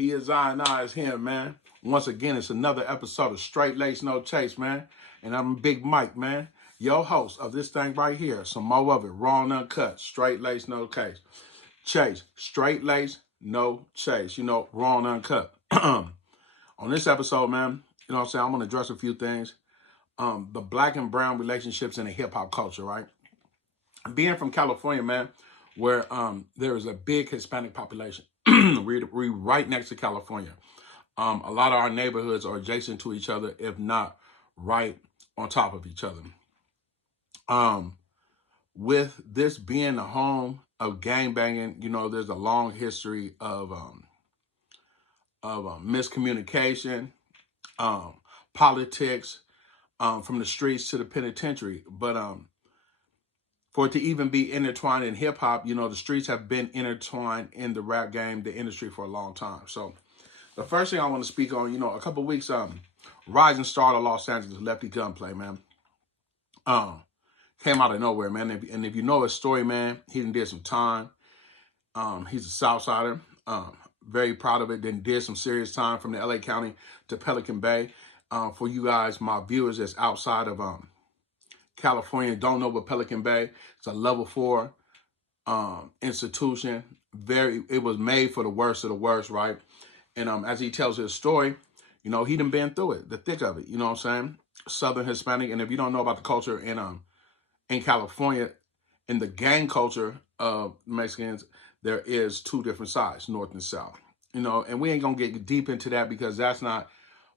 He is I and I is him, man. Once again, it's another episode of Straight Lace No Chase, man. And I'm Big Mike, man. Your host of this thing right here. Some more of it. Raw and uncut. Straight Lace No Chase. Chase. Straight Lace No Chase. You know, raw and uncut. On this episode, man, you know what I'm saying? I'm going to address a few things. The black and brown relationships in the hip hop culture, right? Being from California, man, where there is a big Hispanic population. We're right next to California. A lot of our neighborhoods are adjacent to each other, if not right on top of each other. With this being the home of gangbanging, you know, there's a long history of miscommunication, politics, from the streets to the penitentiary. But for it to even be intertwined in hip hop, you know, the streets have been intertwined in the rap game, the industry for a long time. So the first thing I want to speak on, you know, a couple of weeks, rising star of Los Angeles, Lefty Gunplay, man, came out of nowhere, man. And if you know his story, man, he done did some time. He's a Southsider, very proud of it. Then did some serious time from the LA County to Pelican Bay. For you guys, my viewers that's outside of California, don't know what Pelican Bay. It's a level 4 institution. It was made for the worst of the worst, right? And as he tells his story, you know, he done been through it, the thick of it. You know what I'm saying? Southern Hispanic. And if you don't know about the culture in California, in the gang culture of Mexicans, there is two different sides, North and South. You know, and we ain't gonna get deep into that because that's not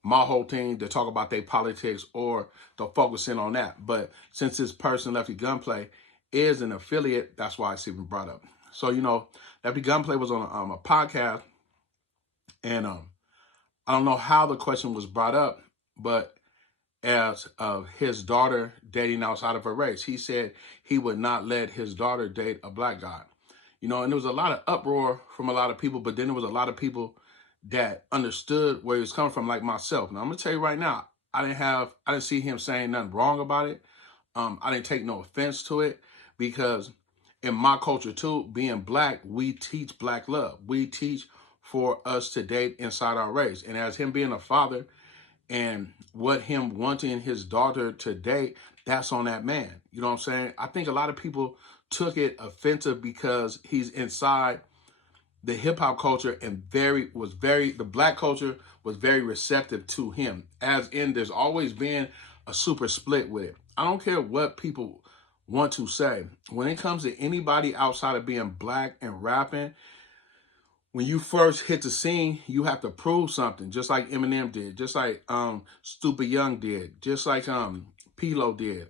my whole thing to talk about their politics or to focus in on that. But since this person, Lefty Gunplay, is an affiliate, that's why it's even brought up. So, you know, Lefty Gunplay was on a podcast, and I don't know how the question was brought up, but as of his daughter dating outside of her race, he said he would not let his daughter date a black guy. You know, and there was a lot of uproar from a lot of people, but then there was a lot of people that understood where he was coming from, like myself. Now, I'm gonna tell you right now, I didn't see him saying nothing wrong about it. I didn't take no offense to it because in my culture too, being black, we teach black love. We teach for us to date inside our race. And as him being a father and what him wanting his daughter to date, that's on that man. You know what I'm saying? I think a lot of people took it offensive because he's inside the hip hop culture and the black culture was very receptive to him. As in, there's always been a super split with it. I don't care what people want to say. When it comes to anybody outside of being black and rapping, when you first hit the scene, you have to prove something, just like Eminem did, just like Stupid Young did, just like Pilo did,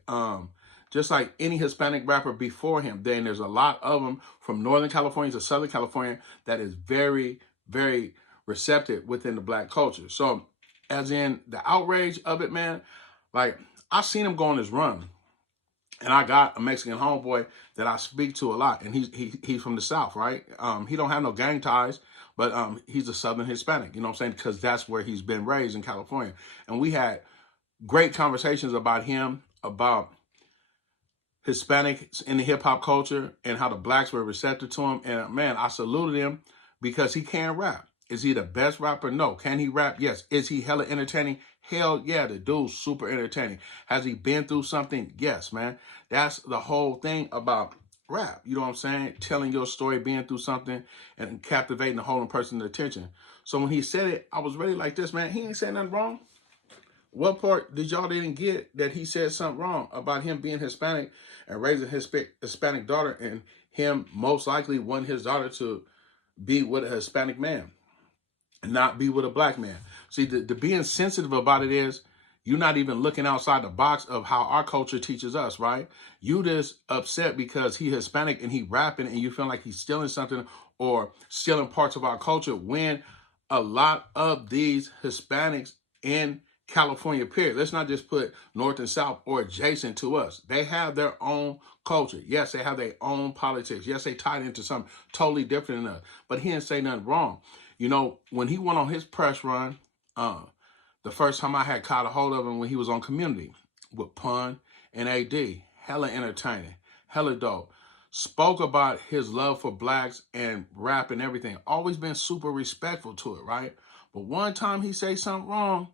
just like any Hispanic rapper before him. Then there's a lot of them from Northern California to Southern California that is very, very receptive within the black culture. So as in the outrage of it, man, like I've seen him go on his run. And I got a Mexican homeboy that I speak to a lot, and he's from the South, right? He don't have no gang ties, but he's a Southern Hispanic, you know what I'm saying? Because that's where he's been raised in California. And we had great conversations about him, about Hispanics in the hip hop culture and how the blacks were receptive to him. And man, I saluted him because he can rap. Is he the best rapper? No. Can he rap? Yes. Is he hella entertaining? Hell yeah, the dude's super entertaining. Has he been through something? Yes, man. That's the whole thing about rap. You know what I'm saying? Telling your story, being through something, and captivating the whole person's attention. So when he said it, I was really like this, man. He ain't saying nothing wrong. What part did y'all didn't get that he said something wrong about him being Hispanic and raising his Hispanic daughter and him most likely wanting his daughter to be with a Hispanic man and not be with a black man? See, the being sensitive about it is you're not even looking outside the box of how our culture teaches us, right? You just upset because he Hispanic and he rapping and you feel like he's stealing something or stealing parts of our culture when a lot of these Hispanics in California, period. Let's not just put North and South or adjacent to us. They have their own culture. Yes, they have their own politics. Yes, they tied into something totally different than us. But he didn't say nothing wrong. You know, when he went on his press run, the first time I had caught a hold of him when he was on Community with Pun and AD, hella entertaining, hella dope. spoke about his love for blacks and rap and everything. Always been super respectful to it, right? But one time he say something wrong,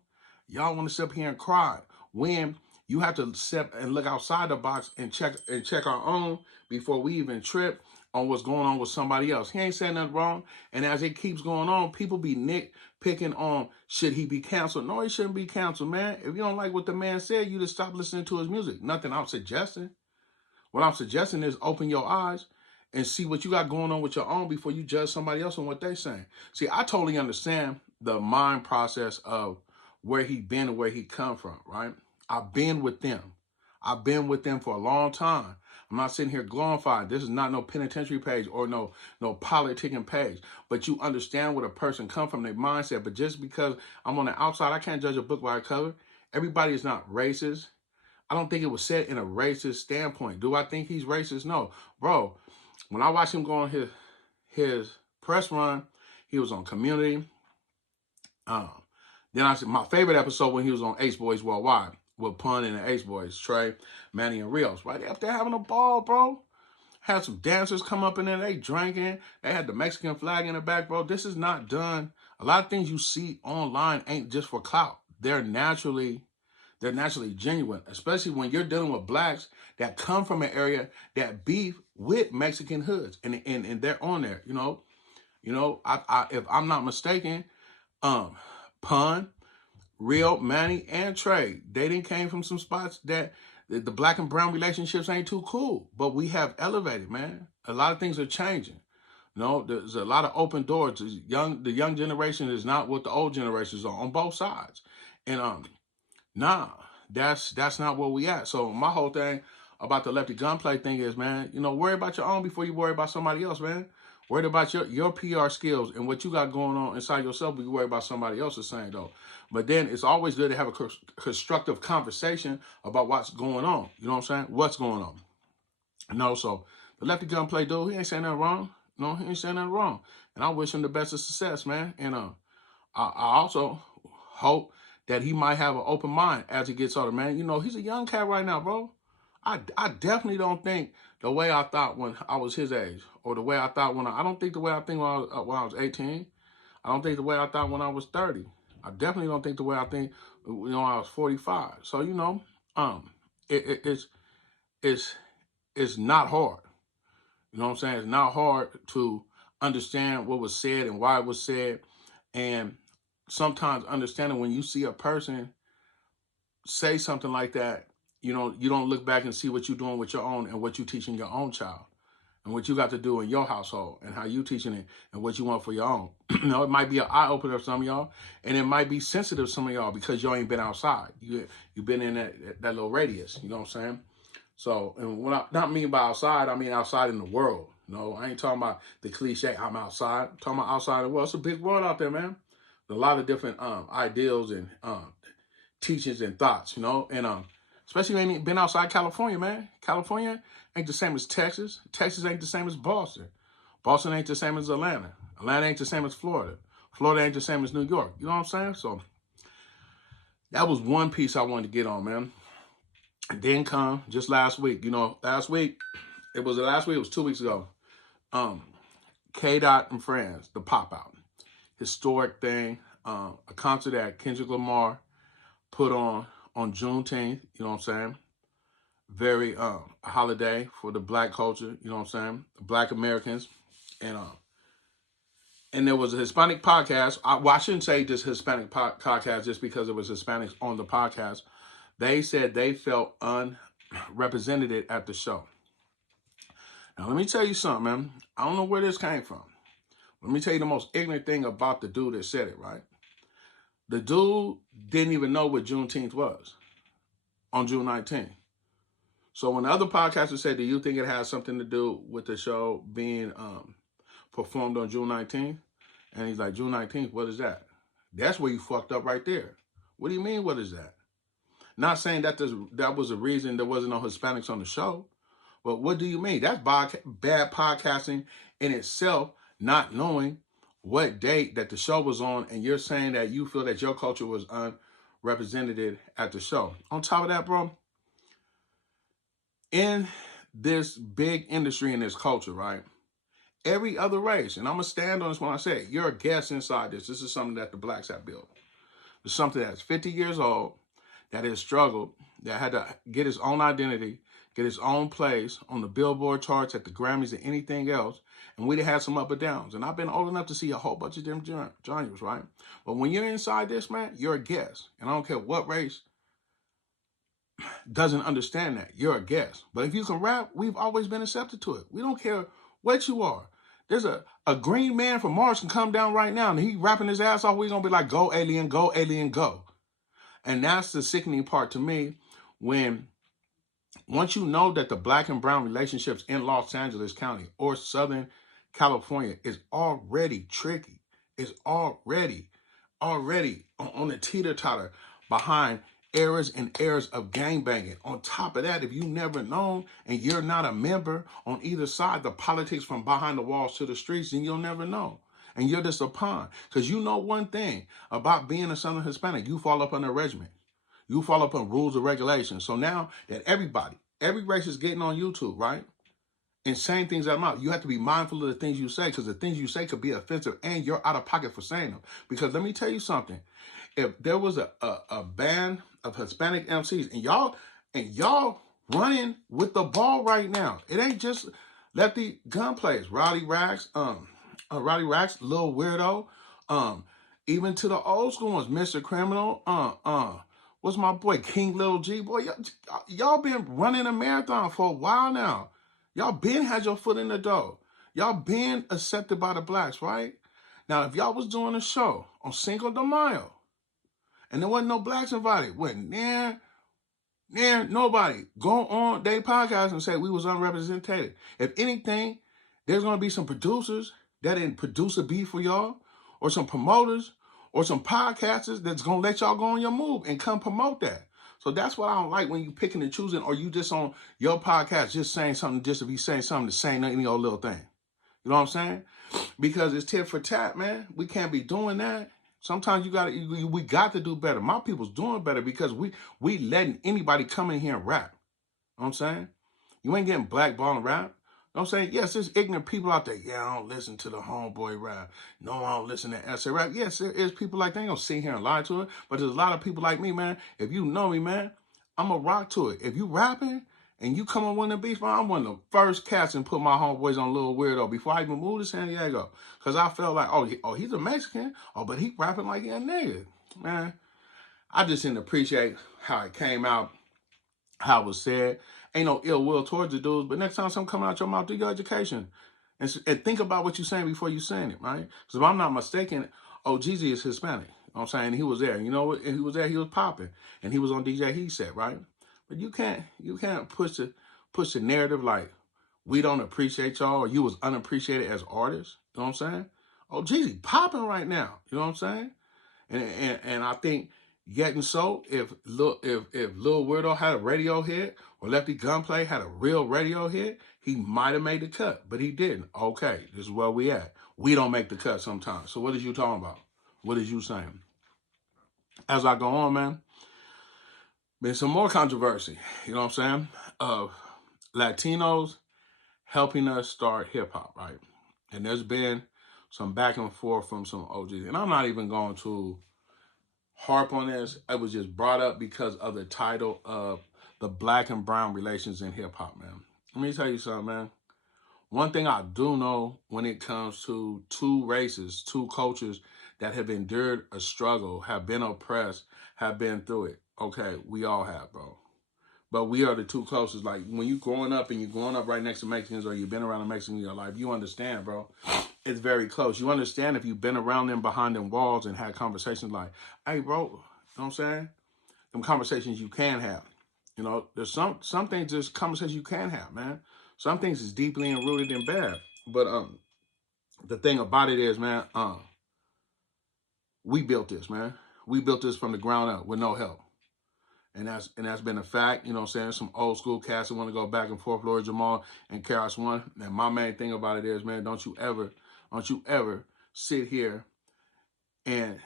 y'all want to sit up here and cry. When you have to sit and look outside the box and check our own before we even trip on what's going on with somebody else. He ain't saying nothing wrong. And as it keeps going on, people be picking on, should he be canceled? No, he shouldn't be canceled, man. If you don't like what the man said, you just stop listening to his music. Nothing I'm suggesting. What I'm suggesting is open your eyes and see what you got going on with your own before you judge somebody else on what they're saying. See, I totally understand the mind process of where he been and where he come from, right? I've been with them. I've been with them for a long time. I'm not sitting here glorified. This is not no penitentiary page or no politicking page. But you understand where a person come from, their mindset. But just because I'm on the outside, I can't judge a book by a cover. Everybody is not racist. I don't think it was said in a racist standpoint. Do I think he's racist? No. Bro, when I watched him go on his press run, he was on Community. Then I said my favorite episode when he was on Ace Boys Worldwide with Pun and the Ace Boys, Trey, Manny, and Rios. Right up there having a ball, bro. Had some dancers come up in there, they drinking. They had the Mexican flag in the back, bro. This is not done. A lot of things you see online ain't just for clout. They're naturally genuine, especially when you're dealing with blacks that come from an area that beef with Mexican hoods, and they're on there. If I'm not mistaken, Pun, Rio, Manny, and Trey, they didn't came from some spots that the black and brown relationships ain't too cool, but we have elevated, man. A lot of things are changing. There's a lot of open doors. The young generation is not what the old generations are on both sides, and nah, that's not where we at. So my whole thing about the Lefty Gunplay thing is, man, worry about your own before you worry about somebody else, man. Worry about your PR skills and what you got going on inside yourself, but you worry about somebody else's saying, though. But then it's always good to have a constructive conversation about what's going on. You know what I'm saying? What's going on? So the Lefty Gunplay dude, he ain't saying nothing wrong. No, he ain't saying nothing wrong. And I wish him the best of success, man. And I also hope that he might have an open mind as he gets older, man. He's a young cat right now, bro. I definitely don't think the way I thought when I was his age, or the way I thought I don't think the way I think when I was 18. I don't think the way I thought when I was 30. I definitely don't think the way I think when I was 45. So, it's not hard. You know what I'm saying? It's not hard to understand what was said and why it was said. And sometimes understanding when you see a person say something like that, you don't look back and see what you're doing with your own and what you're teaching your own child and what you got to do in your household and how you teaching it and what you want for your own. It might be an eye-opener for some of y'all, and it might be sensitive to some of y'all because y'all ain't been outside. You've been in that little radius, you know what I'm saying? So, and what I not mean by outside, I mean outside in the world. I ain't talking about the cliche, I'm outside. I'm talking about outside the world. It's a big world out there, man. There's a lot of different ideals and teachings and thoughts, and especially when you ain't been outside California, man. California ain't the same as Texas. Texas ain't the same as Boston. Boston ain't the same as Atlanta. Atlanta ain't the same as Florida. Florida ain't the same as New York. You know what I'm saying? So that was one piece I wanted to get on, man. And then come just last week. Last week, it was 2 weeks ago. K-Dot and Friends, the pop out. Historic thing. A concert that Kendrick Lamar put on Juneteenth, you know what I'm saying? Very a holiday for the black culture, you know what I'm saying? Black Americans. And there was a Hispanic podcast. I shouldn't say just Hispanic podcast just because it was Hispanics on the podcast. They said they felt unrepresented at the show. Now, let me tell you something, man. I don't know where this came from. Let me tell you the most ignorant thing about the dude that said it, right? The dude didn't even know what Juneteenth was on June 19th. So when the other podcasters said, do you think it has something to do with the show being performed on June 19th? And he's like, June 19th, what is that? That's where you fucked up right there. What do you mean, what is that? Not saying that that was the reason there wasn't no Hispanics on the show. But what do you mean? That's bad podcasting in itself, not knowing what date that the show was on, and you're saying that you feel that your culture was unrepresented at the show. On top of that, bro, in this big industry and this culture, right? Every other race, and I'm going to stand on this when I say it, you're a guest inside this. This is something that the blacks have built. It's something that's 50 years old, that has struggled, that had to get its own identity, get its own place on the Billboard charts, at the Grammys, and anything else. And we'd have had some up and downs. And I've been old enough to see a whole bunch of different genres, right? But when you're inside this, man, you're a guest. And I don't care what race doesn't understand that. You're a guest. But if you can rap, we've always been accepted to it. We don't care what you are. There's a green man from Mars can come down right now and he rapping his ass off. We're going to be like, go alien, go alien, go. And that's the sickening part to me, when once you know that the black and brown relationships in Los Angeles County or Southern California is already tricky, is already on the teeter-totter behind eras and eras of gangbanging. On top of that, if you never known and you're not a member on either side, the politics from behind the walls to the streets, then you'll never know. And you're just a pawn. Because you know one thing about being a Southern Hispanic, you fall up under a regiment. You fall up on rules and regulations. So now that every race is getting on YouTube, right? And saying things out of mouth, you have to be mindful of the things you say, because the things you say could be offensive and you're out of pocket for saying them. Because let me tell you something. If there was a band of Hispanic MCs and y'all running with the ball right now, it ain't just Lefty Gunplay, Roddy Racks, Lil Weirdo, even to the old school ones, Mr. Criminal, what's my boy, King Lil G, boy, y'all been running a marathon for a while now. Y'all been had your foot in the door. Y'all been accepted by the blacks, right? Now, if y'all was doing a show on Cinco de Mayo, and there wasn't no blacks invited, wasn't near nobody, go on their podcast and say we was unrepresented. If anything, there's going to be some producers that didn't produce a beat for y'all, or some promoters, or some podcasters that's going to let y'all go on your move and come promote that. So that's what I don't like, when you picking and choosing, or you just on your podcast just saying something just to be saying something to say any old little thing. You know what I'm saying? Because it's tit for tat, man. We can't be doing that. Sometimes we got to do better. My people's doing better because we letting anybody come in here and rap. You know what I'm saying? You ain't getting blackballed and rap. You know what I'm saying? Yes, there's ignorant people out there. Yeah, I don't listen to the homeboy rap. No, I don't listen to essay rap. Yes, there is people like that. They ain't gonna sit here and lie to it. But there's a lot of people like me, man. If you know me, man, I'm gonna rock to it. If you rapping and you come on one of the beats, man, I'm one of the first cats and put my homeboys on Lil Weirdo before I even moved to San Diego. Because I felt like, he's a Mexican. Oh, but he rapping like he a nigga. Man, I just didn't appreciate how it came out, how it was said. Ain't no ill will towards the dudes, but next time something come out your mouth, do your education. And think about what you're saying before you saying it, right? Because if I'm not mistaken, Jeezy is Hispanic. You know what I'm saying? He was there. You know what? He was there, he was popping. And he was on DJ He Said, right? But you can't push the narrative like we don't appreciate y'all, or you was unappreciated as artists. You know what I'm saying? Jeezy popping right now. You know what I'm saying? And I think getting so, if Lil Weirdo had a radio hit, or Lefty Gunplay had a real radio hit, he might have made the cut, but he didn't. Okay, this is where we at. We don't make the cut sometimes. So what is you talking about? What is you saying? As I go on, man, been some more controversy, you know what I'm saying, of Latinos helping us start hip-hop, right? And there's been some back and forth from some OGs. And I'm not even going to harp on this. It was just brought up because of the title of the black and brown relations in hip-hop, man. Let me tell you something, man. One thing I do know when it comes to two races, two cultures that have endured a struggle, have been oppressed, have been through it. Okay, we all have, bro. But we are the two closest. Like, when you're growing up and you're growing up right next to Mexicans, or you've been around a Mexican in your life, you understand, bro. It's very close. You understand if you've been around them behind them walls and had conversations like, hey, bro, you know what I'm saying? Them conversations you can have. You know, there's some things, there's conversations you can have, man. Some things is deeply rooted in bad. But the thing about it is, man, we built this, man. We built this from the ground up with no help. And that's been a fact. You know what I'm saying? Some old school cats that want to go back and forth, Lord Jamal and Karis One. And my main thing about it is, man, don't you ever sit here and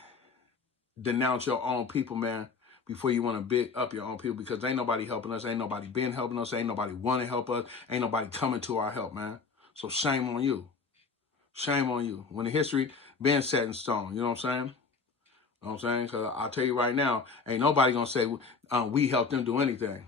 denounce your own people, man, before you want to big up your own people, because ain't nobody helping us, ain't nobody been helping us, ain't nobody want to help us, ain't nobody coming to our help, man. So shame on you. Shame on you. When the history been set in stone, you know what I'm saying? You know what I'm saying? Because I'll tell you right now, ain't nobody going to say we helped them do anything.